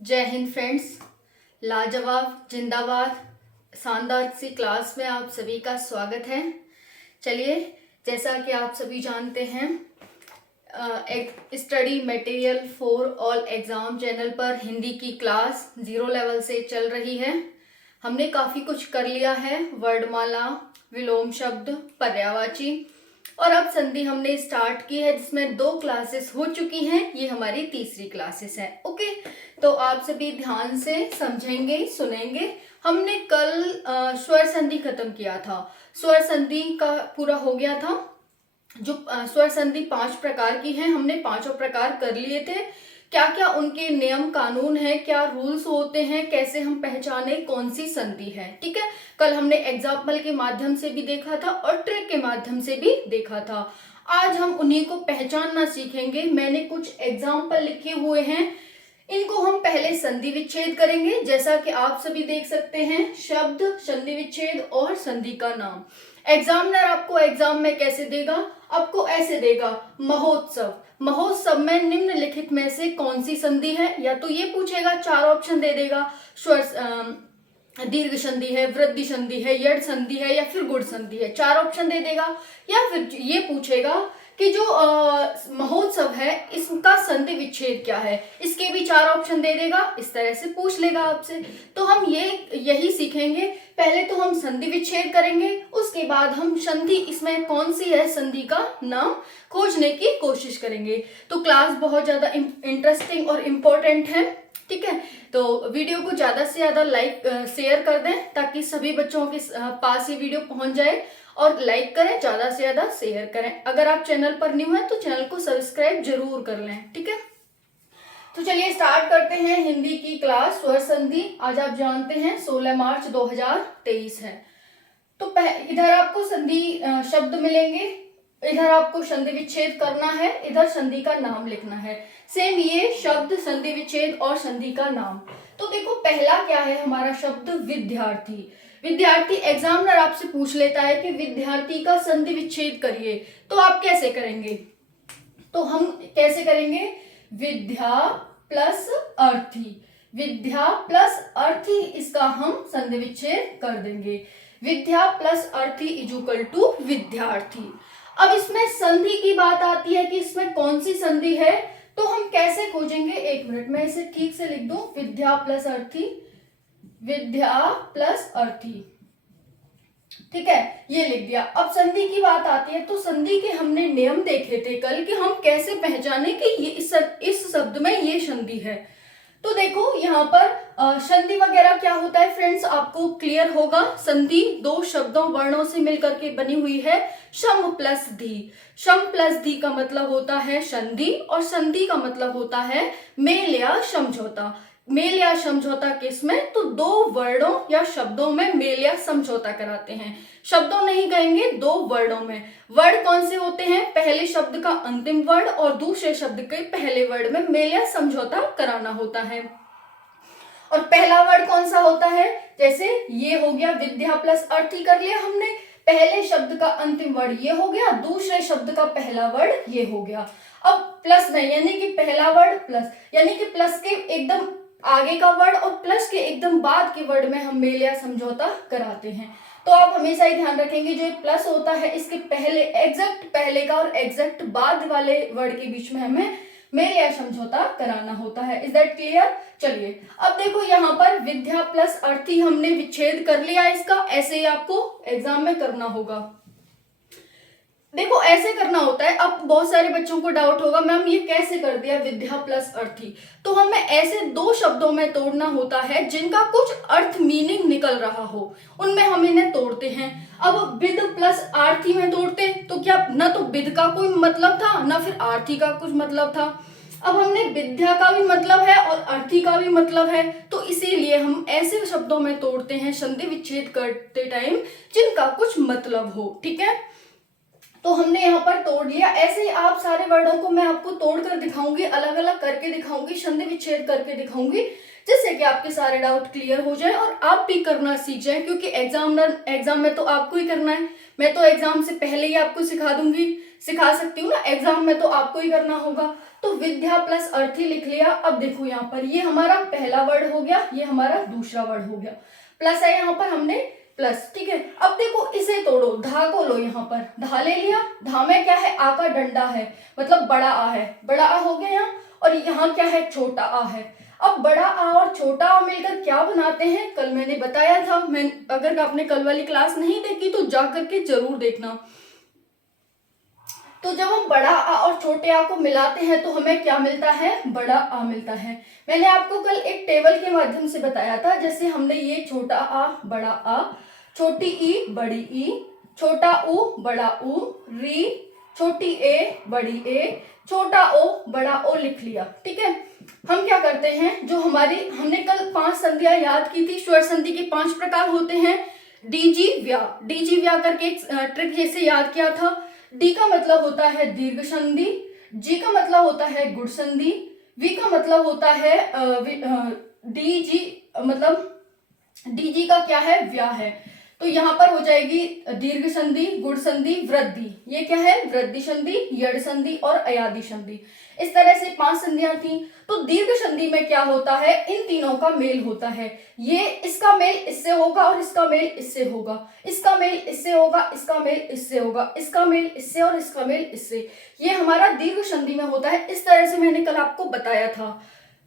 जय हिंद फ्रेंड्स। लाजवाब जिंदाबाद शानदार सी क्लास में आप सभी का स्वागत है। चलिए, जैसा कि आप सभी जानते हैं, एक study material for all exam channel पर हिंदी की क्लास 0 लेवल से चल रही है। हमने काफ़ी कुछ कर लिया है, वर्णमाला, विलोम शब्द, पर्यायवाची और अब संधि हमने स्टार्ट की है, जिसमें 2 क्लासेस हो चुकी हैं। ये हमारी तीसरी क्लासेस है। ओके, तो आप सभी ध्यान से समझेंगे, सुनेंगे। हमने कल स्वर संधि खत्म किया था। स्वर संधि का पूरा हो गया था। जो स्वर संधि 5 प्रकार की हैं, हमने पांचों प्रकार कर लिए थे। क्या क्या उनके नियम कानून है, क्या रूल्स होते हैं, कैसे हम पहचाने कौन सी संधि है। ठीक है, कल हमने एग्जाम्पल के माध्यम से भी देखा था और ट्रिक के माध्यम से भी देखा था। आज हम उन्हीं को पहचानना सीखेंगे। मैंने कुछ एग्जाम्पल लिखे हुए हैं, इनको हम पहले संधि विच्छेद करेंगे। जैसा कि आप सभी देख सकते हैं, शब्द, संधि विच्छेद और संधि का नाम। एग्जामिनर आपको एग्जाम में कैसे देगा? आपको ऐसे देगा, महोत्सव। महोत्सव में निम्नलिखित में से कौन सी संधि है? या तो ये पूछेगा, 4 ऑप्शन दे देगा, स्वर दीर्घ संधि है, वृद्धि संधि है, यड संधि है या फिर गुण संधि है। 4 ऑप्शन दे देगा। या फिर ये पूछेगा कि जो महोत्सव है, इसका संधि विच्छेद क्या है। इसके भी 4 ऑप्शन दे देगा। इस तरह से पूछ लेगा आपसे। तो हम यही सीखेंगे। पहले तो हम संधि विच्छेद करेंगे, उसके बाद हम संधि इसमें कौन सी है, संधि का नाम खोजने की कोशिश करेंगे। तो क्लास बहुत ज्यादा इंटरेस्टिंग और इम्पोर्टेंट है। ठीक है, तो वीडियो को ज्यादा से ज्यादा लाइक शेयर कर दें, ताकि सभी बच्चों के पास ये वीडियो पहुंच जाए। और लाइक करें, ज्यादा से ज्यादा शेयर करें। अगर आप चैनल पर न्यू हैं तो चैनल को सब्सक्राइब जरूर कर लें। ठीक है, तो चलिए स्टार्ट करते हैं हिंदी की क्लास। स्वर संधि आज आप जानते हैं 16 मार्च 2023 है। तो इधर आपको संधि शब्द मिलेंगे, इधर आपको संधि विच्छेद करना है, इधर संधि का नाम लिखना है। सेम ये शब्द, संधि विच्छेद और संधि का नाम। तो देखो, पहला क्या है हमारा शब्द? विद्यार्थी। विद्यार्थी, एग्जामिनर आपसे पूछ लेता है कि विद्यार्थी का संधि विच्छेद करिए, तो आप कैसे करेंगे? तो हम कैसे करेंगे? विद्या प्लस अर्थी। विद्या प्लस अर्थी, इसका हम संधि विच्छेद कर देंगे। विद्या प्लस अर्थी इजुकल टू विद्यार्थी। अब इसमें संधि की बात आती है कि इसमें कौन सी संधि है, तो हम कैसे खोजेंगे? 1 मिनट में इसे ठीक से लिख दूं। विद्या प्लस अर्थी, विद्या प्लस अर्थी। ठीक है, ये लिख दिया। अब संधि की बात आती है, तो संधि के हमने नियम देखे थे कल कि हम कैसे पहचाने कि ये इस शब्द में ये संधि है। तो देखो, यहाँ पर संधि वगैरह क्या होता है फ्रेंड्स, आपको क्लियर होगा। संधि 2 शब्दों, वर्णों से मिलकर के बनी हुई है। शम प्लस धी। शम प्लस धी का मतलब होता है संधि, और संधि का मतलब होता है मेल या समझौता। मेल या समझौता किसमें? तो 2 वर्णों या शब्दों में मेल या समझौता कराते हैं। शब्दों नहीं कहेंगे, 2 वर्णों में। वर्ड कौन से होते हैं? पहले शब्द का अंतिम वर्ड और दूसरे शब्द के पहले वर्ड में मेल या समझौता कराना होता है। और पहला वर्ड कौन सा होता है? जैसे ये हो गया, विद्या प्लस अर्थी कर लिया हमने। पहले शब्द का अंतिम वर्ड ये हो गया, दूसरे शब्द का पहला वर्ड ये हो गया। अब प्लस में, यानी कि पहला वर्ड प्लस, यानी कि प्लस के एकदम आगे का वर्ड और प्लस के एकदम बाद के वर्ड में हम मेल या समझौता कराते हैं। तो आप हमेशा ही ध्यान रखेंगे, जो प्लस होता है, इसके पहले, एग्जैक्ट पहले का और एग्जैक्ट बाद वाले वर्ड के बीच में हमें मेल या समझौता कराना होता है। Is that clear? चलिए, अब देखो, यहाँ पर विद्या प्लस अर्थी हमने विच्छेद कर लिया इसका। ऐसे ही आपको एग्जाम में करना होगा। देखो, ऐसे करना होता है। अब बहुत सारे बच्चों को डाउट होगा, मैम ये कैसे कर दिया विद्या प्लस अर्थी? तो हमें ऐसे 2 शब्दों में तोड़ना होता है जिनका कुछ अर्थ, मीनिंग निकल रहा हो, उनमें हम इन्हें तोड़ते हैं। अब विद प्लस आर्थी में तोड़ते तो क्या, ना तो विद का कोई मतलब था, ना फिर आर्थी का कुछ मतलब था। अब हमने विद्या का भी मतलब है और अर्थी का भी मतलब है, तो इसीलिए हम ऐसे शब्दों में तोड़ते हैं संधि विच्छेद करते टाइम जिनका कुछ मतलब हो। ठीक है, तो हमने यहाँ पर तोड़ लिया। ऐसे ही आप सारे वर्डों को मैं आपको तोड़ कर दिखाऊंगी, अलग अलग करके दिखाऊंगी, संधि विच्छेद करके दिखाऊंगी, जिससे कि आपके सारे डाउट क्लियर हो जाए और आप भी करना सीख जाए। क्योंकि एग्जाम में तो आपको ही करना है, मैं तो एग्जाम से पहले ही आपको सिखा सकती हूँ ना, एग्जाम में तो आपको ही करना होगा। तो विद्या प्लस अर्थी लिख लिया। अब देखो यहाँ पर ये हमारा पहला वर्ड हो गया, ये हमारा दूसरा वर्ड हो गया, प्लस है यहाँ पर हमने प्लस, ठीक है। अब देखो इसे तोड़ो, धा को लो, यहाँ पर धा ले लिया, धा में क्या है, आ का डंडा है, मतलब बड़ा आ है, बड़ा आ हो गया यहाँ, और यहाँ क्या है, छोटा आ है। अब बड़ा आ और छोटा आ मिलकर क्या बनाते हैं, कल मैंने बताया था। अगर आपने कल वाली क्लास नहीं देखी तो जा करके जरूर देखना। तो जब हम बड़ा आ और छोटे आ को मिलाते हैं तो हमें क्या मिलता है, बड़ा आ मिलता है। मैंने आपको कल एक टेबल के माध्यम से बताया था, जैसे हमने ये छोटा आ बड़ा आ, छोटी ई बड़ी ई, छोटा ऊ बड़ा ऊ, री छोटी ए बड़ी ए, छोटा ओ बड़ा ओ लिख लिया, ठीक है। हम क्या करते हैं, जो हमने कल 5 संधियां याद की थी, स्वर संधि के 5 प्रकार होते हैं। डीजी व्या करके एक ट्रिक जैसे याद किया था। डी का मतलब होता है दीर्घ संधि, जी का मतलब होता है गुण संधि, वी का मतलब होता है डीजी, मतलब डीजी का क्या है, व्या है। तो यहाँ पर हो जाएगी दीर्घ संधि, गुण संधि, वृद्धि, ये क्या है, वृद्धि संधि, यड़ संधि और अयादि संधि। इस तरह से 5 संधियां थी। तो दीर्घ संधि में क्या होता है, इन तीनों का मेल होता है। ये इसका मेल इससे होगा और इसका मेल इससे होगा, इसका मेल इससे होगा, इसका मेल इससे होगा, इसका मेल इससे और इसका मेल इससे, ये हमारा दीर्घ संधि में होता है। इस तरह से मैंने कल आपको बताया था।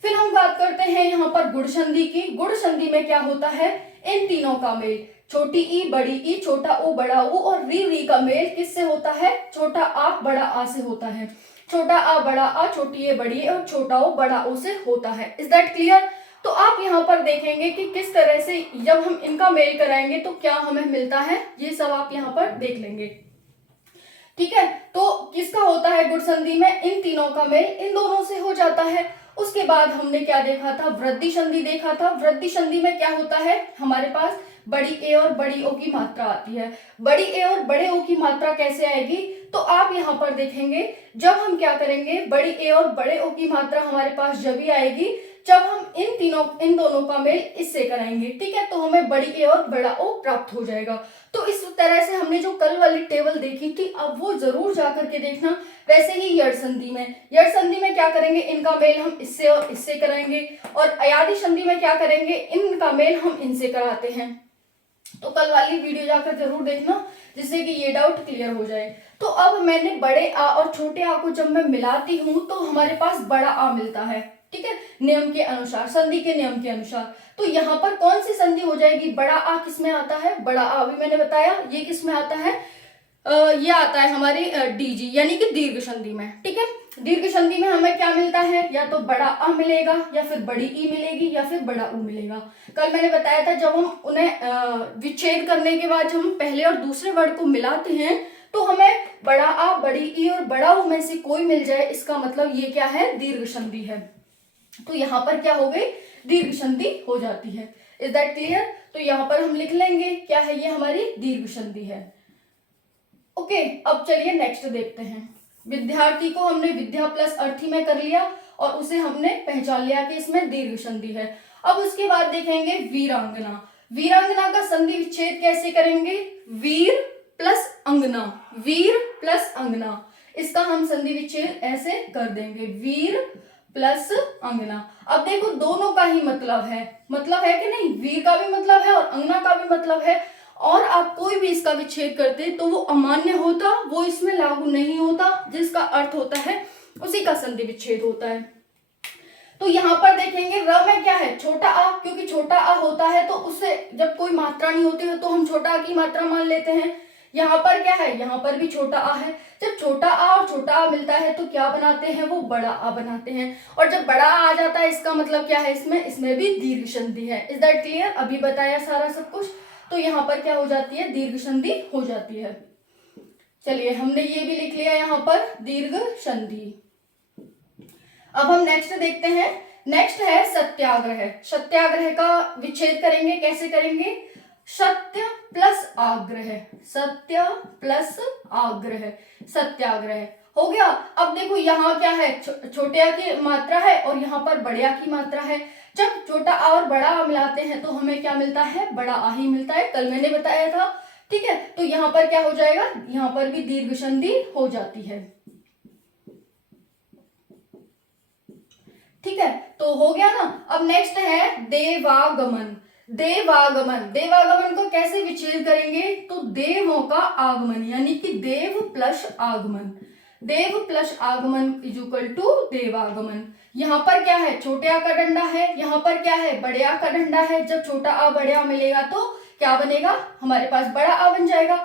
फिर हम बात करते हैं यहाँ पर गुण संधि की। गुण संधि में क्या होता है, इन तीनों का मेल, छोटी ई बड़ी ई, छोटा ओ बड़ा ओ और री का मेल किससे होता है, छोटा आ बड़ा आ से होता है। छोटा आ बड़ा आ, छोटी ए बड़ी ए और छोटा ओ बड़ा ओ से होता है। Is that clear? तो आप यहाँ पर देखेंगे कि किस तरह से जब हम इनका मेल कराएंगे तो क्या हमें मिलता है, ये सब आप यहाँ पर देख लेंगे, ठीक है। तो किसका होता है गुण संधि में, इन तीनों का मेल इन दोनों से हो जाता है। उसके बाद हमने क्या देखा था, वृद्धि संधि देखा था। वृद्धि संधि में क्या होता है, हमारे पास बड़ी ए और बड़ी ओ की मात्रा आती है। बड़ी ए और बड़े ओ की मात्रा कैसे आएगी, तो आप यहाँ पर देखेंगे जब हम क्या करेंगे, बड़ी ए और बड़े ओ की मात्रा हमारे पास जब भी आएगी जब हम इन दोनों का मेल इससे कराएंगे, ठीक है। तो हमें बड़ी ए और बड़ा ओ प्राप्त हो जाएगा। तो इस तरह से हमने जो कल वाली टेबल देखी थी, अब वो जरूर जाकर के देखना। वैसे ही यड़ संधि में क्या करेंगे, इनका मेल हम इससे और इससे कराएंगे, और अयादि संधि में क्या करेंगे, इनका मेल हम इनसे कराते हैं। तो कल वाली वीडियो जाकर जरूर देखना, जिससे कि ये डाउट क्लियर हो जाए। तो अब मैंने बड़े आ और छोटे आ को जब मैं मिलाती हूँ तो हमारे पास बड़ा आ मिलता है, ठीक है, नियम के अनुसार, संधि के नियम के अनुसार। तो यहाँ पर कौन सी संधि हो जाएगी, बड़ा आ किस में आता है, बड़ा आ अभी मैंने बताया ये किस में आता है, ये आता है हमारी डीजी यानी कि दीर्घ संधि में, ठीक है। दीर्घ संधि में हमें क्या मिलता है, या तो बड़ा आ मिलेगा, या फिर बड़ी ई मिलेगी, या फिर बड़ा ऊ मिलेगा। कल मैंने बताया था जब हम उन्हें विच्छेद करने के बाद जब हम पहले और दूसरे वर्ड को मिलाते हैं तो हमें बड़ा आ, बड़ी ई और बड़ा ऊ में से कोई मिल जाए, इसका मतलब ये क्या है, दीर्घ संधि है। तो यहाँ पर क्या हो गई, दीर्घ संधि हो जाती है। Is that clear? तो यहाँ पर हम लिख लेंगे क्या है, ये हमारी दीर्घ संधि है। ओके, अब चलिए नेक्स्ट देखते हैं। विद्यार्थी को हमने विद्या प्लस अर्थी में कर लिया और उसे हमने पहचान लिया कि इसमें दीर्घ संधि है। अब उसके बाद देखेंगे वीरांगना। वीरांगना का संधि विच्छेद कैसे करेंगे, वीर प्लस अंगना, वीर प्लस अंगना, इसका हम संधि विच्छेद ऐसे कर देंगे, वीर प्लस अंगना। अब देखो दोनों का ही मतलब है कि नहीं, वीर का भी मतलब है और अंगना का भी मतलब है, और आप कोई भी इसका विच्छेद करते तो वो अमान्य होता, वो इसमें लागू नहीं होता, जिसका अर्थ होता है उसी का संधि विच्छेद होता है। तो यहाँ पर देखेंगे र में क्या है, छोटा आ, क्योंकि छोटा आ होता है तो उससे जब कोई मात्रा नहीं होती है तो हम छोटा आ की मात्रा मान लेते हैं। यहाँ पर क्या है, यहाँ पर भी छोटा आ है। जब छोटा आ और छोटा आ मिलता है तो क्या बनाते हैं, वो बड़ा आ बनाते हैं, और जब बड़ा आ जाता है इसका मतलब क्या है, इसमें भी दीर्घ संधि है। Is that clear? अभी बताया सारा सब कुछ। तो यहाँ पर क्या हो जाती है, दीर्घ संधि हो जाती है। चलिए हमने ये भी लिख लिया यहाँ पर दीर्घ संधि। अब हम नेक्स्ट देखते हैं। नेक्स्ट है सत्याग्रह। सत्याग्रह का विच्छेद करेंगे, कैसे करेंगे, सत्य प्लस आग्रह, सत्य प्लस आग्रह, सत्याग्रह हो गया। अब देखो यहाँ क्या है, छोटे आ की मात्रा है और यहाँ पर बड़े आ की मात्रा है। जब छोटा आ और बड़ा आ मिलाते हैं तो हमें क्या मिलता है, बड़ा आ ही मिलता है, कल मैंने बताया था, ठीक है, तो यहाँ पर क्या हो जाएगा, यहाँ पर भी दीर्घ संधि हो जाती है। ठीक है, तो हो गया ना। अब नेक्स्ट है देवागमन। देवागमन, देवागमन को कैसे विच्छेद करेंगे, तो देवों का आगमन, यानी कि देव प्लस आगमन, देव प्लस आगमन इज इक्वल टू देवागमन। यहाँ पर क्या है, छोटे आ का डंडा है, यहाँ पर क्या है, बड़े आ का डंडा है। जब छोटा आ बड़े आ मिलेगा तो क्या बनेगा, हमारे पास बड़ा आ बन जाएगा।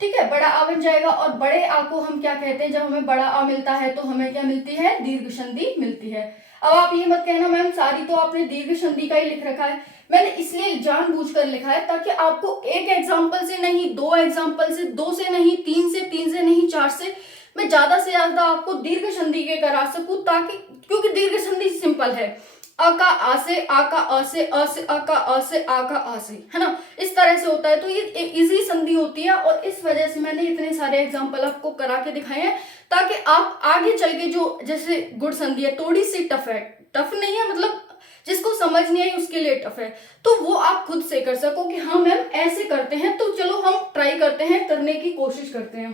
ठीक है, बड़ा आ बन जाएगा। और बड़े आ को हम क्या कहते हैं, जब हमें बड़ा आ मिलता है तो हमें क्या मिलती है, दीर्घ संधि मिलती है। अब आप ये मत कहना मैम सारी तो आपने दीर्घ संधि का ही लिख रखा है। मैंने इसलिए जानबूझकर लिखा है ताकि आपको एक एग्जाम्पल से नहीं, दो एग्जाम्पल से, दो से नहीं, तीन से नहीं, चार से, मैं ज्यादा से ज्यादा आपको दीर्घ संधि के करा सकूं, ताकि क्योंकि दीर्घ संधि सिंपल है, अ का आ से, आ का अ से, अ से अ का अ से, आ का आ से, है ना, इस तरह से होता है। तो ये इजी संधि होती है और इस वजह से मैंने इतने सारे एग्जाम्पल आपको करा के दिखाए हैं, ताकि आप आगे चल के जो जैसे गुण संधि है थोड़ी सी टफ है, टफ नहीं है मतलब जिसको समझ नहीं आई उसके लिए टफ है, तो वो आप खुद से कर सको कि हाँ मैम ऐसे करते हैं, तो चलो हम ट्राई करते हैं, करने की कोशिश करते हैं।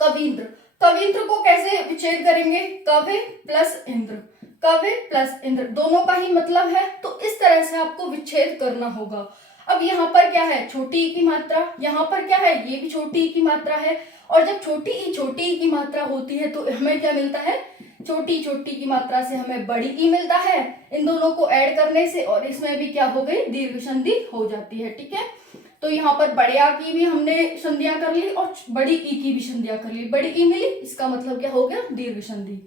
कवींद्र, कवींद्र को कैसे विच्छेद करेंगे, कवि प्लस इंद्र, कवि प्लस इंद्र दोनों का ही मतलब है, तो इस तरह से आपको विच्छेद करना होगा। अब यहाँ पर क्या है, छोटी ई की मात्रा, यहाँ पर क्या है, ये भी छोटी ई की मात्रा है, और जब छोटी ई की मात्रा होती है तो हमें क्या मिलता है, छोटी की मात्रा से हमें बड़ी ई मिलता है। इन दोनों को ऐड करने से और इसमें भी क्या हो गई, दीर्घ संधि हो जाती है। ठीक है, तो यहाँ पर बड़े आ की भी हमने संधियां कर ली और बड़ी ई की भी संधियां कर ली, बड़ी ई मिली, इसका मतलब क्या हो गया, दीर्घ संधि।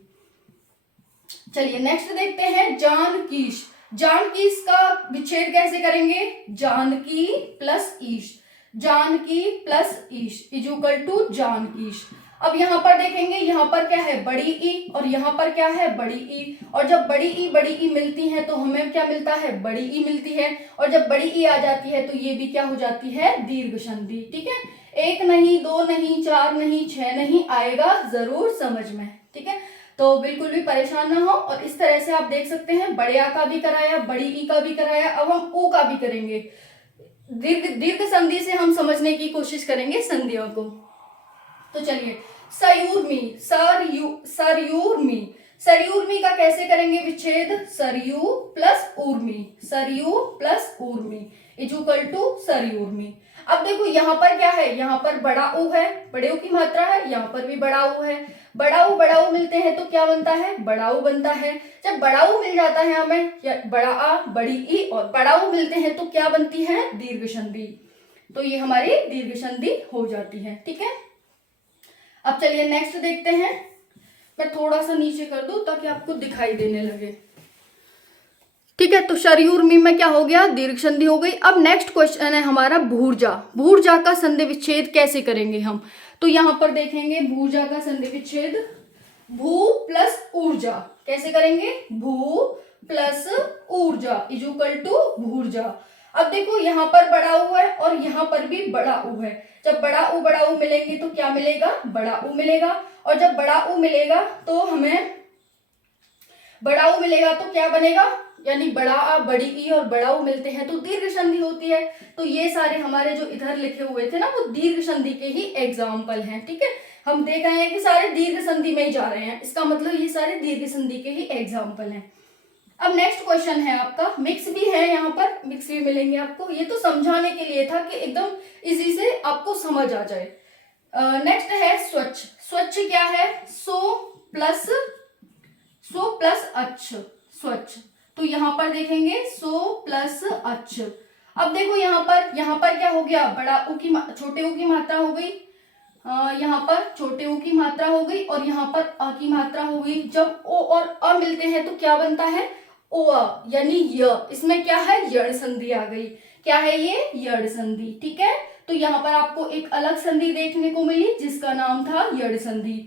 चलिए नेक्स्ट देखते हैं जानकीश। जानकीश का विच्छेद कैसे करेंगे, जानकी प्लस ईश, जानकी प्लस ईश इज इक्वल टू जानकीश। अब यहाँ पर देखेंगे, यहाँ पर क्या है, बड़ी ई, और यहाँ पर क्या है, बड़ी ई, और जब बड़ी ई मिलती है तो हमें क्या मिलता है, बड़ी ई मिलती है, और जब बड़ी ई आ जाती है तो ये भी क्या हो जाती है, दीर्घ संधि। ठीक है, एक नहीं, दो नहीं, चार नहीं, छह नहीं, आएगा जरूर समझ में। ठीक है, तो बिल्कुल भी परेशान ना हो। और इस तरह से आप देख सकते हैं, बड़े आ का भी कराया, बड़ी ई का भी कराया, अब हम ऊ का भी करेंगे। दीर्घ संधि से हम समझने की कोशिश करेंगे संधियों को। तो चलिए, सरयूर्मी, सरयूर्मी, सरयूर्मी का कैसे करेंगे विच्छेद, Sarayu plus Urmi, Sarayu plus Urmi is equal to सरयूर्मी। अब देखो यहाँ पर क्या है, यहाँ पर बड़ा ऊ है, बड़े ऊ की मात्रा है, यहाँ पर भी बड़ा ऊ है, बड़ा ऊ मिलते हैं तो क्या बनता है, बड़ा ऊ बनता है। जब बड़ा ऊ मिल जाता है हमें, बड़ा आ, बड़ी ई और बड़ा ऊ मिलते हैं तो क्या बनती है, दीर्घ संधि। तो ये हमारी दीर्घ संधि हो जाती है। ठीक है, अब चलिए नेक्स्ट देखते हैं। मैं थोड़ा सा नीचे कर दूं ताकि आपको दिखाई देने लगे। ठीक है, तो शरयूर्मी में क्या हो गया, दीर्घ संधि हो गई। अब नेक्स्ट क्वेश्चन है हमारा भूर्जा। भूर्जा का संधि विच्छेद कैसे करेंगे हम, तो यहाँ पर देखेंगे भूर्जा का संधि विच्छेद, भू प्लस ऊर्जा कैसे करेंगे, भू प्लस ऊर्जा इज इक्वल टू भूर्जा। अब देखो यहाँ पर बड़ा ऊ है और यहाँ पर भी बड़ा ऊ है, जब बड़ा ऊ मिलेंगे तो क्या मिलेगा, बड़ा ऊ मिलेगा, और जब बड़ा ऊ मिलेगा तो हमें बड़ा ऊ मिलेगा तो क्या बनेगा, यानी बड़ा आ, बड़ी ई और बड़ा ऊ मिलते हैं तो दीर्घ संधि होती है। तो ये सारे हमारे जो इधर लिखे हुए थे ना वो दीर्घ संधि के ही एग्जाम्पल हैं। ठीक है, हम देख रहे हैं कि सारे दीर्घ संधि में ही जा रहे हैं, इसका मतलब ये सारे दीर्घ संधि के ही एग्जाम्पल हैं। अब नेक्स्ट क्वेश्चन है आपका, मिक्स भी है, यहाँ पर मिक्स भी मिलेंगे आपको, ये तो समझाने के लिए था कि एकदम इजी से आपको समझ आ जाए। नेक्स्ट है स्वच्छ। स्वच्छ क्या है, सो प्लस अच्छ, स्वच्छ। तो यहाँ पर देखेंगे सो प्लस अच्छ। अब देखो यहाँ पर क्या हो गया, बड़ा ऊ की छोटे ऊ की मात्रा हो गई, यहाँ पर छोटे ऊ की मात्रा हो गई और यहाँ पर अ की मात्रा हो गई। जब ओ और अ मिलते हैं तो क्या बनता है, ओ अ, यानी य, इसमें क्या है, यण संधि आ गई। क्या है ये, यण संधि। ठीक है, तो यहाँ पर आपको एक अलग संधि देखने को मिली जिसका नाम था यण संधि।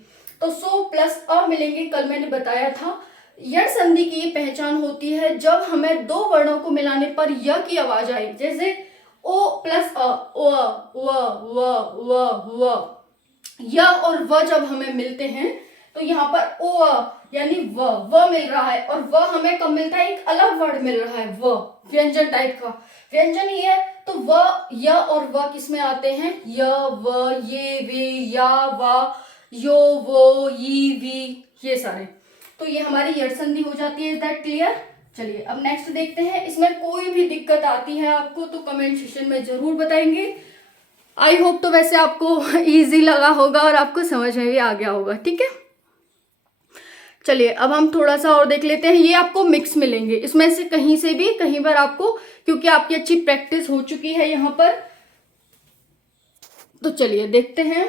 तो सो प्लस अ मिलेंगे, कल मैंने बताया था। यण संधि की ये पहचान होती है जब हमें दो वर्णों को मिलाने पर य की आवाज आई, जैसे ओ प्लस अ, ओ व य और व जब हमें मिलते हैं तो यहाँ पर ओ यानी व मिल रहा है, और व हमें कब मिलता है, एक अलग वर्ड मिल रहा है, व व्यंजन टाइप का व्यंजन ही है। तो व, य और व किस में आते हैं, य व ये वे या वा यो वो यी वी, ये सारे। तो ये हमारी यड़ संधि हो जाती है। Is that clear? चलिए अब नेक्स्ट देखते हैं। इसमें कोई भी दिक्कत आती है आपको तो कमेंट सेक्शन में जरूर बताएंगे। आई होप तो वैसे आपको इजी लगा होगा और आपको समझ में भी आ गया होगा, ठीक है। चलिए अब हम थोड़ा सा और देख लेते हैं। ये आपको मिक्स मिलेंगे, इसमें से कहीं से भी कहीं पर आपको, क्योंकि आपकी अच्छी प्रैक्टिस हो चुकी है यहाँ पर। तो चलिए देखते हैं।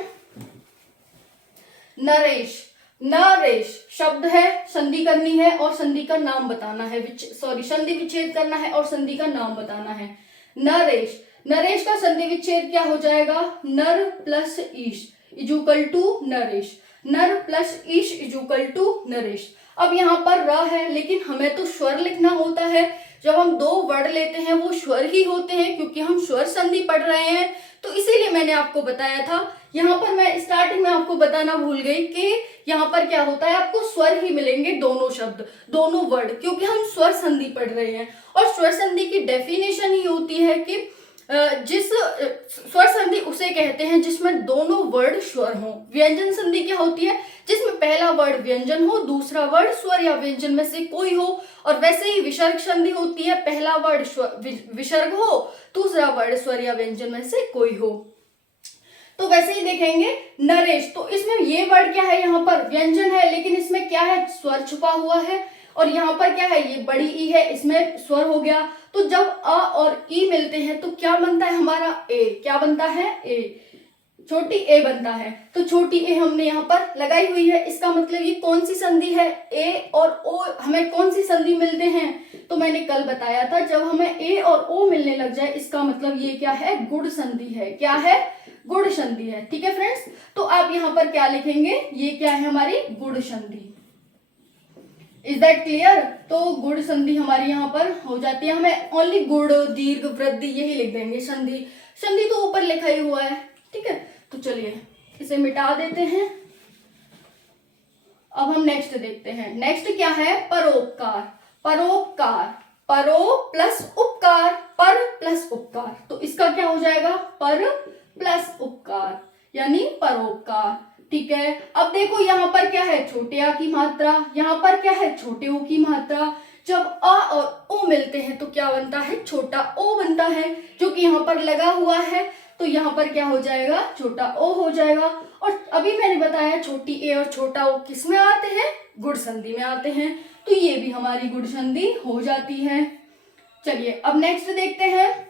नरेश, नरेश शब्द है, संधि करनी है और संधि का नाम बताना है, संधि विच्छेद करना है और संधि का नाम बताना है। नरेश, नरेश का संधि विच्छेद क्या हो जाएगा, नर प्लस ईश इजुकल टू नरेश, नर प्लस ईश इजुकल टू नरेश। अब यहाँ पर र है, लेकिन हमें तो स्वर लिखना होता है। जब हम दो वर्ड लेते हैं वो स्वर ही होते हैं, क्योंकि हम स्वर संधि पढ़ रहे हैं। तो इसीलिए मैंने आपको बताया था। यहाँ पर मैं स्टार्टिंग में आपको बताना भूल गई कि यहाँ पर क्या होता है, आपको स्वर ही मिलेंगे, दोनों शब्द दोनों वर्ड, क्योंकि हम स्वर संधि पढ़ रहे हैं। और स्वर संधि की डेफिनेशन ही होती है कि जिस स्वर संधि उसे कहते हैं जिसमें दोनों वर्ड स्वर हो। व्यंजन संधि क्या होती है, जिसमें पहला वर्ड व्यंजन हो, दूसरा वर्ड स्वर या व्यंजन में से कोई हो। और वैसे ही विसर्ग संधि होती है, पहला वर्ड विसर्ग हो, दूसरा वर्ड स्वर या व्यंजन में से कोई हो। तो वैसे ही देखेंगे नरेश, तो इसमें ये वर्ड क्या है, यहाँ पर व्यंजन है, लेकिन इसमें क्या है, स्वर छुपा हुआ है। और यहाँ पर क्या है, ये बड़ी ई है, इसमें स्वर हो गया। तो जब अ और ई मिलते हैं तो क्या बनता है हमारा, ए। क्या बनता है, ए, छोटी ए बनता है। तो छोटी ए हमने यहाँ पर लगाई हुई है। इसका मतलब ये कौन सी संधि है, ए और ओ हमें कौन सी संधि मिलते हैं, तो मैंने कल बताया था, जब हमें ए और ओ मिलने लग जाए इसका मतलब ये क्या है, गुण संधि है। क्या है, गुण संधि है। ठीक है फ्रेंड्स, तो आप यहाँ पर क्या लिखेंगे, ये क्या है हमारी गुण संधि। Is that clear? तो गुण संधि हमारी यहाँ पर हो जाती है। हमें ओनली गुण, दीर्घ, वृद्धि यही लिख देंगे। संधि, संधि तो ऊपर लिखा ही हुआ है, ठीक है। तो चलिए इसे मिटा देते हैं। अब हम नेक्स्ट देखते हैं। नेक्स्ट क्या है, परोपकार। परोपकार, परो प्लस उपकार, पर प्लस उपकार, तो इसका क्या हो जाएगा, पर प्लस उपकार यानी परोपकार। ठीक है, अब देखो यहाँ पर क्या है, छोटे आ की मात्रा, यहाँ पर क्या है, छोटे ओ की मात्रा। जब अ और ओ मिलते हैं तो क्या बनता है, छोटा ओ बनता है, जो कि यहाँ पर लगा हुआ है। तो यहाँ पर क्या हो जाएगा, छोटा ओ हो जाएगा। और अभी मैंने बताया छोटी ए और छोटा ओ किस में आते हैं, गुण संधि में आते हैं। तो ये भी हमारी गुण संधि हो जाती है। चलिए अब नेक्स्ट देखते हैं,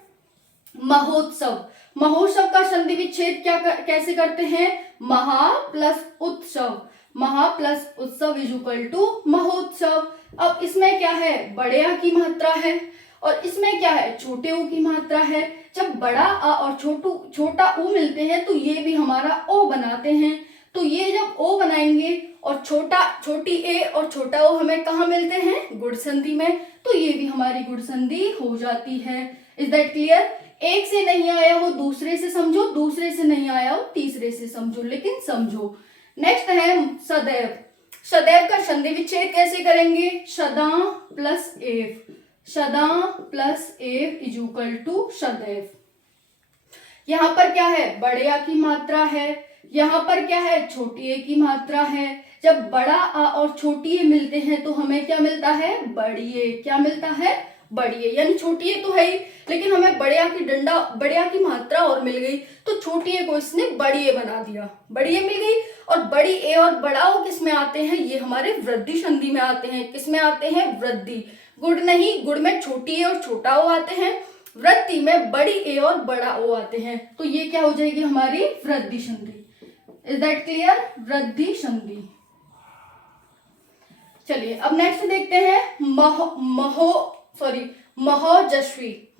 महोत्सव। महोत्सव का संधि विच्छेद कैसे करते हैं, महा प्लस उत्सव, महा प्लस उत्सव इज इक्वल टू महोत्सव। अब इसमें क्या है, बड़े आ की मात्रा है और इसमें क्या है, छोटे ऊ की मात्रा है। जब बड़ा आ और छोटा ऊ मिलते हैं तो ये भी हमारा ओ बनाते हैं। तो ये जब ओ बनाएंगे और छोटी ए और छोटा ओ हमें कहाँ मिलते हैं, गुण संधि में, तो ये भी हमारी गुण संधि हो जाती है। Is that clear? एक से नहीं आया हो दूसरे से समझो, दूसरे से नहीं आया हो तीसरे से समझो, लेकिन समझो। नेक्स्ट है सदैव। सदैव का संधि विच्छेद कैसे करेंगे, सदा प्लस एव, सदा प्लस एव इज इक्वल टू सदैव। यहाँ पर क्या है, बड़े आ की मात्रा है, यहाँ पर क्या है, छोटी ए की मात्रा है। जब बड़ा आ और छोटी ए मिलते हैं तो हमें क्या मिलता है, बड़ी ए। क्या मिलता है, बड़ी ए, यानी छोटी ए तो है ही, लेकिन हमें बड़े आ की डंडा, बड़े आ की मात्रा और मिल गई, तो छोटी ए को इसने बड़ी ए बना दिया, बड़ी ए मिल गई। और बड़ी ए और बड़ा ओ किस में आते हैं, ये हमारे वृद्धि संधि में आते हैं। किस में आते हैं, वृद्धि। गुण नहीं, गुण में छोटी ए और छोटा ओ आते हैं, वृद्धि में बड़ी ए और बड़ा ओ आते हैं। तो ये क्या हो जाएगी, हमारी वृद्धि संधि। इज दैट क्लियर, वृद्धि संधि। चलिए अब नेक्स्ट देखते हैं, महोजस्वी।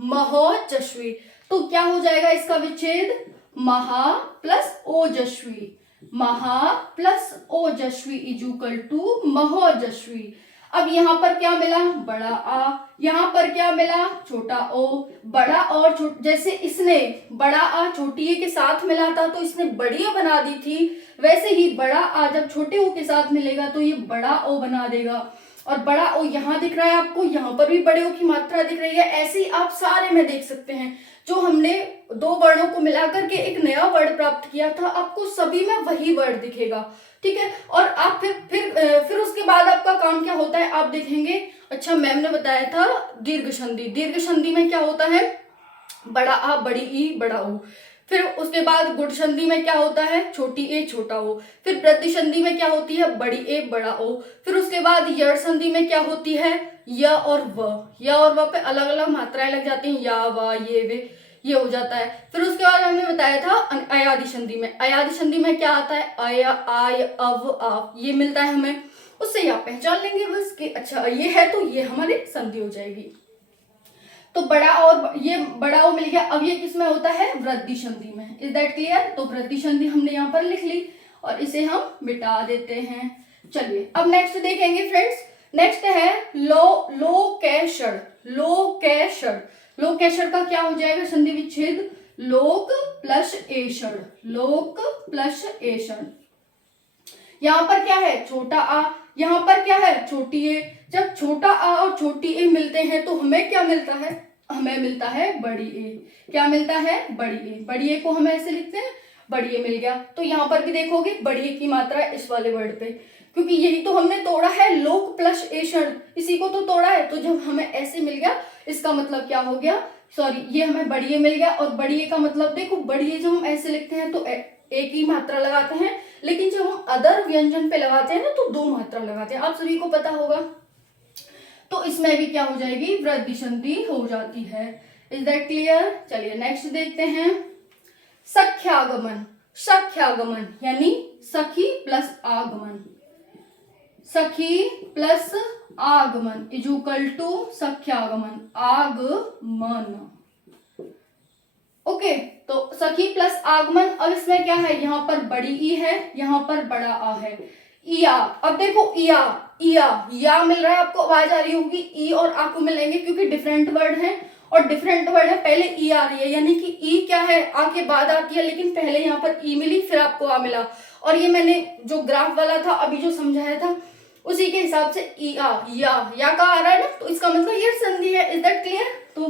महोजस्वी, तो क्या हो जाएगा इसका विच्छेद, महा प्लस ओजस्वी, महा प्लस ओजस्वी इज इक्वल टू महोजस्वी। अब यहाँ पर क्या मिला, बड़ा आ, यहाँ पर क्या मिला, छोटा ओ। बड़ा और जैसे इसने बड़ा आ छोटी ए के साथ मिला था तो इसने बड़ी ए बना दी थी, वैसे ही बड़ा आ जब छोटे ओ के साथ मिलेगा तो ये बड़ा ओ बना देगा। और बड़ा ओ यहाँ दिख रहा है आपको, यहाँ पर भी बड़े ओ की मात्रा दिख रही है। ऐसे ही आप सारे में देख सकते हैं, जो हमने दो वर्णों को मिलाकर के एक नया वर्ड प्राप्त किया था, आपको सभी में वही वर्ड दिखेगा, ठीक है। और आप फिर उसके बाद आपका काम क्या होता है आप देखेंगे। अच्छा, मैम ने बताया था दीर्घ संधि। दीर्घ संधि में क्या होता है, बड़ा आ बड़ी ई बड़ा ऊ। फिर उसके बाद गुण संधि में क्या होता है, छोटी ए छोटा ओ। फिर प्रतिसंधि में क्या होती है, बड़ी ए बड़ा ओ। फिर उसके बाद यड़ संधि में क्या होती है, य और व। य और व पे अलग अलग मात्राएं लग जाती हैं, या वा ये वे, ये हो जाता है। फिर उसके बाद हमने बताया था अयादि संधि में। अयादि संधि में क्या आता है, अय आय अव आव, ये मिलता है हमें। उससे ही आप पहचान लेंगे बस कि अच्छा ये है तो ये हमारी संधि हो जाएगी। तो बड़ा और ये बड़ा ओ मिल गया। अब ये किस में होता है, वृद्धि संधि में। Is that clear. तो वृद्धि संधि हमने यहाँ पर लिख ली और इसे हम मिटा देते हैं। चलिए अब नेक्स्ट देखेंगे फ्रेंड्स। नेक्स्ट है लोकेशण। लोकेशण, लोकेशण का क्या हो जाएगा संधि विच्छेद, लोक प्लस एषण। लोक प्लस एषण। यहाँ पर क्या है, छोटा आ, यहाँ पर क्या है, छोटी ए। जब छोटा आ और छोटी ए मिलते हैं तो हमें क्या मिलता है, हमें मिलता है बड़ी ए। क्या मिलता है, बड़ी ए। बड़ी ए को हम ऐसे लिखते हैं, बड़ी ए मिल गया। तो यहाँ पर भी देखोगे बड़ी ए की मात्रा है इस वाले वर्ड पे, क्योंकि यही तो हमने तोड़ा है, लोक प्लस एषण, इसी को तो तोड़ा है। तो जब हमें ऐसे मिल गया इसका मतलब क्या हो गया, सॉरी ये हमें बड़ी ए मिल गया। और बड़ी ए का मतलब देखो, बड़ी ए जब हम ऐसे लिखते हैं तो एक ही मात्रा लगाते हैं, लेकिन जब हम अदर व्यंजन पे लगाते हैं ना तो दो मात्रा लगाते हैं, आप सभी को पता होगा। तो इसमें भी क्या हो जाएगी, वृद्धि संधि हो जाती है। Is that clear. चलिए नेक्स्ट देखते हैं, सख्यागमन। सख्यागमन यानी सखी प्लस आगमन। सखी प्लस आगमन इज इक्वल टू सख्यागमन, आगमन। ओके, तो सखी प्लस आगमन। अब इसमें क्या है, यहाँ पर बड़ी ई है, यहाँ पर बड़ा आ है। इया, अब देखो इया, इया, या मिल रहा है आपको, आवाज आ रही होगी। ई और आ को मिलेंगे क्योंकि डिफरेंट वर्ड है, और डिफरेंट वर्ड है, पहले ई आ रही है, यानी कि ई क्या है, आ के बाद आती है, लेकिन पहले यहाँ पर ई मिली फिर आपको आ मिला। और ये मैंने जो ग्राफ वाला था अभी जो समझाया था उसी के हिसाब से ई आ, या का आ रहा है ना, तो इसका मतलब ये संधि है। Is that clear. तो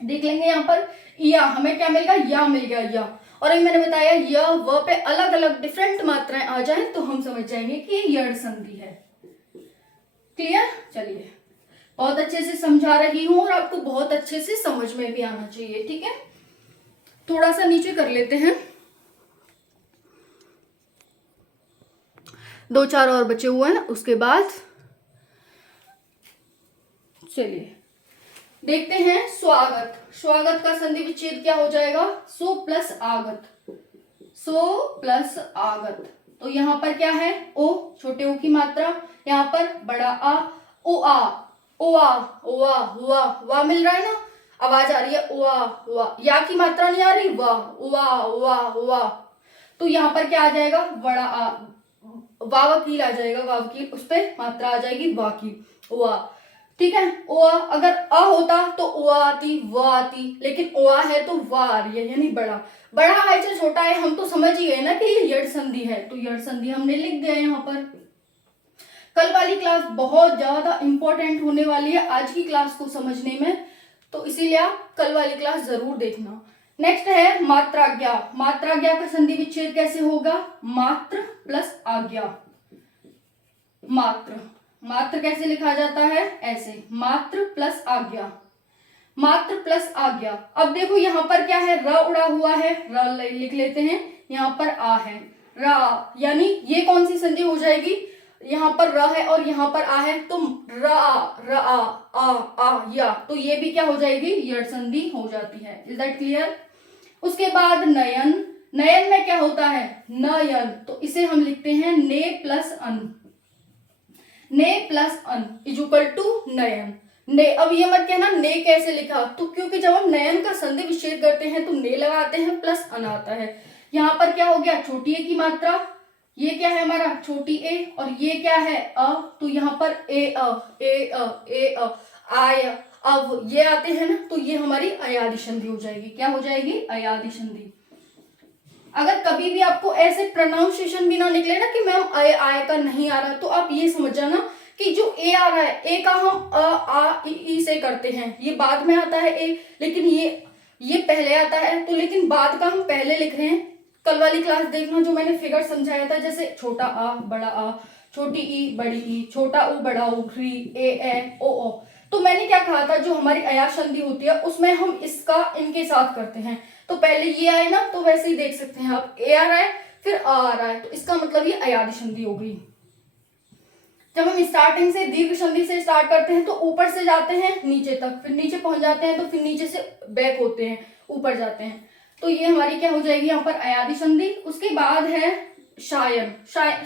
देख लेंगे यहाँ पर या, हमें क्या मिल गया, या मिल गया या। और मैंने बताया य व पे अलग अलग डिफरेंट मात्राएं आ जाएं तो हम समझ जाएंगे कि ये यड़ संधि है। क्लियर। चलिए, बहुत अच्छे से समझा रही हूं और आपको बहुत अच्छे से समझ में भी आना चाहिए, ठीक है। थोड़ा सा नीचे कर लेते हैं, 2-4 और बचे हुए हैं, उसके बाद चलिए देखते हैं स्वागत। स्वागत का संधि विच्छेद क्या हो जाएगा, सो प्लस आगत। सो प्लस आगत। तो यहाँ पर क्या है, ओ, छोटे ओ की मात्रा, यहाँ पर बड़ा आ, ओ आ, ओ आ, ओ आ, हुआ, वा मिल रहा है ना, आवाज आ रही है ओ आ, वा, या की मात्रा नहीं आ रही, वाह, वाह, वाह, वाह। तो यहाँ पर क्या आ जाएगा, बड़ा आ, वावकील आ जाएगा, वावकील, उस पर मात्रा आ जाएगी वाकी, वा, ठीक है। ओ अगर अ होता तो ओ आती, व आती, लेकिन ओ है तो वा आ रही है, यानी बड़ा। बड़ा है चाहे छोटा है, हम तो समझ ही गए ना कि ये यड़ संधि है, तो यड़ संधि हमने लिख दिया यहाँ पर। कल वाली क्लास बहुत ज्यादा इंपॉर्टेंट होने वाली है आज की क्लास को समझने में, तो इसीलिए आप कल वाली क्लास जरूर देखना। नेक्स्ट है मात्राज्ञा। मात्राज्ञा का संधि विच्छेद कैसे होगा, मात्र प्लस आज्ञा। मात्र, मात्र कैसे लिखा जाता है, ऐसे, मात्र प्लस आज्ञा, मात्र प्लस आज्ञा। अब देखो यहाँ पर क्या है, र उड़ा हुआ है, र लिख लेते हैं, यहाँ पर आ है, रा, यानी ये कौन सी संधि हो जाएगी, यहाँ पर र है और यहाँ पर आ है, तो र आ या, तो ये भी क्या हो जाएगी, यड़ संधि हो जाती है। Is that clear. उसके बाद नयन। नयन में क्या होता है, नयन, तो इसे हम लिखते हैं ने प्लस अन। ने प्लस अन इज इक्वल टू नयन। ने, अब ये मत कहना ने कैसे लिखा, तो क्योंकि जब हम नयन का संधि विच्छेद करते हैं तो ने लगाते हैं प्लस अन आता है। यहाँ पर क्या हो गया, छोटी ए की मात्रा ये क्या है हमारा छोटी ए, और ये क्या है अ, तो यहाँ पर ए अ ए अ ए अ आय अब ये आते हैं ना, तो ये हमारी अयादी संधि हो जाएगी। क्या हो जाएगी? अयादी संधि। अगर कभी भी आपको ऐसे प्रोनाउंसिएशन भी ना निकले ना कि मैम आय का नहीं आ रहा, तो आप ये समझ जाना कि जो ए आ रहा है, ए का हम अ आ ई से करते हैं, ये बाद में आता है ए, लेकिन ये पहले आता है, तो लेकिन बाद का हम पहले लिख रहे हैं। कल वाली क्लास देखना जो मैंने फिगर समझाया था, जैसे छोटा आ बड़ा आ, छोटी ई बड़ी ई, छोटा उ बड़ा उ, री ए ओ। तो मैंने क्या कहा था, जो हमारी अया संधि होती है उसमें हम इसका इनके साथ करते हैं। तो पहले ये आए ना, तो वैसे ही देख सकते हैं आप, ए आ रहा है फिर आ रहा है, तो इसका मतलब ये अयादी संधि हो गई। जब हम स्टार्टिंग से दीर्घ संधि से स्टार्ट करते हैं तो ऊपर से जाते हैं नीचे तक, फिर नीचे पहुंच जाते हैं, तो फिर नीचे से बैक होते हैं, ऊपर जाते हैं, तो ये हमारी क्या हो जाएगी यहाँ पर अयादी संधि। उसके बाद है शायन।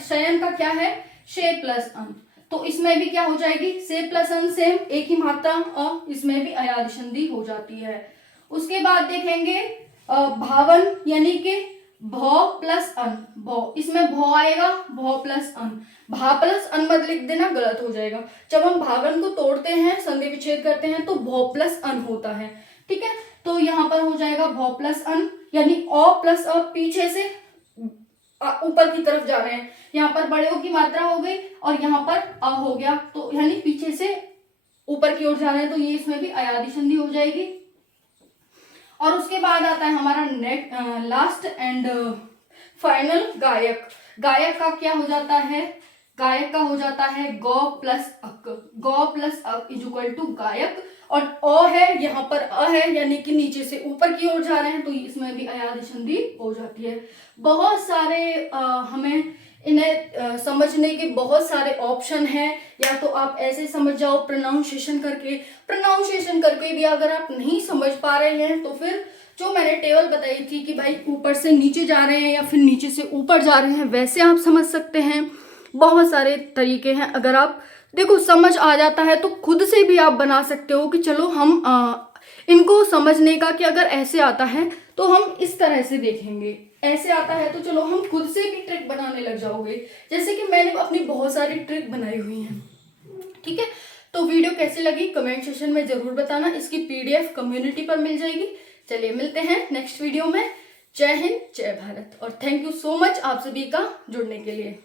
शयन का क्या है? शे प्लस अन, तो इसमें भी क्या हो जाएगी? से प्लस अन, सेम एक ही मात्रा, और इसमें भी अयादी संधि हो जाती है। उसके बाद देखेंगे भावन, यानी कि भौ प्लस अन, भौ, इसमें भौ आएगा, भौ प्लस अन, भा प्लस अन मत लिख देना, गलत हो जाएगा। जब हम भावन को तोड़ते हैं, संधि विच्छेद करते हैं, तो भौ प्लस अन होता है, ठीक है। तो यहाँ पर हो जाएगा भौ प्लस अन, यानी अ प्लस अ, पीछे से ऊपर की तरफ जा रहे हैं, यहाँ पर बड़े ओ की मात्रा हो गई और यहाँ पर अ हो गया, तो यानी पीछे से ऊपर की ओर जा रहे हैं, तो ये इसमें भी अयादी संधि हो जाएगी। और उसके बाद आता है हमारा लास्ट एंड फाइनल गायक। गायक का क्या हो जाता है? गायक का हो जाता है गौ प्लस अक, गौ प्लस अक इज इक्वल टू गायक, और अ है यहाँ पर अ है, यानी कि नीचे से ऊपर की ओर जा रहे हैं, तो इसमें भी अयादी संधि हो जाती है। बहुत सारे हमें इन्हें समझने के बहुत सारे ऑप्शन हैं, या तो आप ऐसे समझ जाओ प्रोनाउंसिएशन करके भी अगर आप नहीं समझ पा रहे हैं, तो फिर जो मैंने टेबल बताई थी कि भाई ऊपर से नीचे जा रहे हैं या फिर नीचे से ऊपर जा रहे हैं, वैसे आप समझ सकते हैं। बहुत सारे तरीके हैं, अगर आप देखो समझ आ जाता है तो खुद से भी आप बना सकते हो कि चलो हम इनको समझने का, कि अगर ऐसे आता है तो हम इस तरह से देखेंगे, ऐसे आता है तो चलो हम खुद से भी ट्रिक बनाने लग जाओगे, जैसे कि मैंने अपनी बहुत सारी ट्रिक बनाई हुई हैं, ठीक है। तो वीडियो कैसी लगी कमेंट सेक्शन में जरूर बताना, इसकी पीडीएफ कम्युनिटी पर मिल जाएगी। चलिए मिलते हैं नेक्स्ट वीडियो में। जय हिंद, जय भारत, और थैंक यू सो मच आप सभी का जुड़ने के लिए।